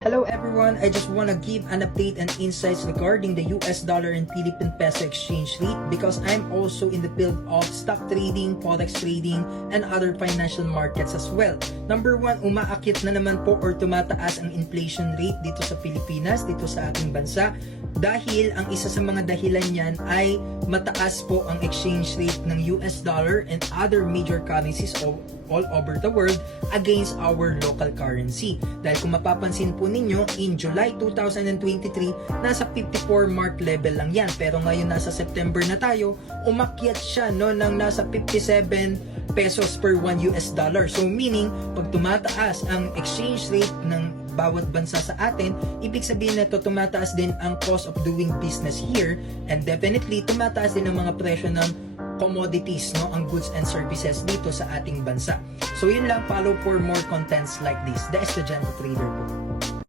Hello everyone, I just want to give an update and insights regarding the US dollar and Philippine peso exchange rate because I'm also in the field of stock trading, forex trading, and other financial markets as well. Number one, umaakit na naman po or tumataas ang inflation rate dito sa Pilipinas, dito sa ating bansa dahil ang isa sa mga dahilan niyan ay mataas po ang exchange rate ng US dollar and other major currencies all over the world against our local currency. Dahil kung mapapansin po ninyo, in July 2023, nasa 54 mark level lang yan. Pero ngayon nasa September na tayo, umakyat siya no, ng nasa 57 pesos per 1 US dollar. So meaning, pag tumataas ang exchange rate ng bawat bansa sa atin, ibig sabihin na ito tumataas din ang cost of doing business here and definitely tumataas din ang mga presyo ng commodities, no, ang goods and services dito sa ating bansa. So yun lang, follow for more contents like this. The Estudyante Trader po.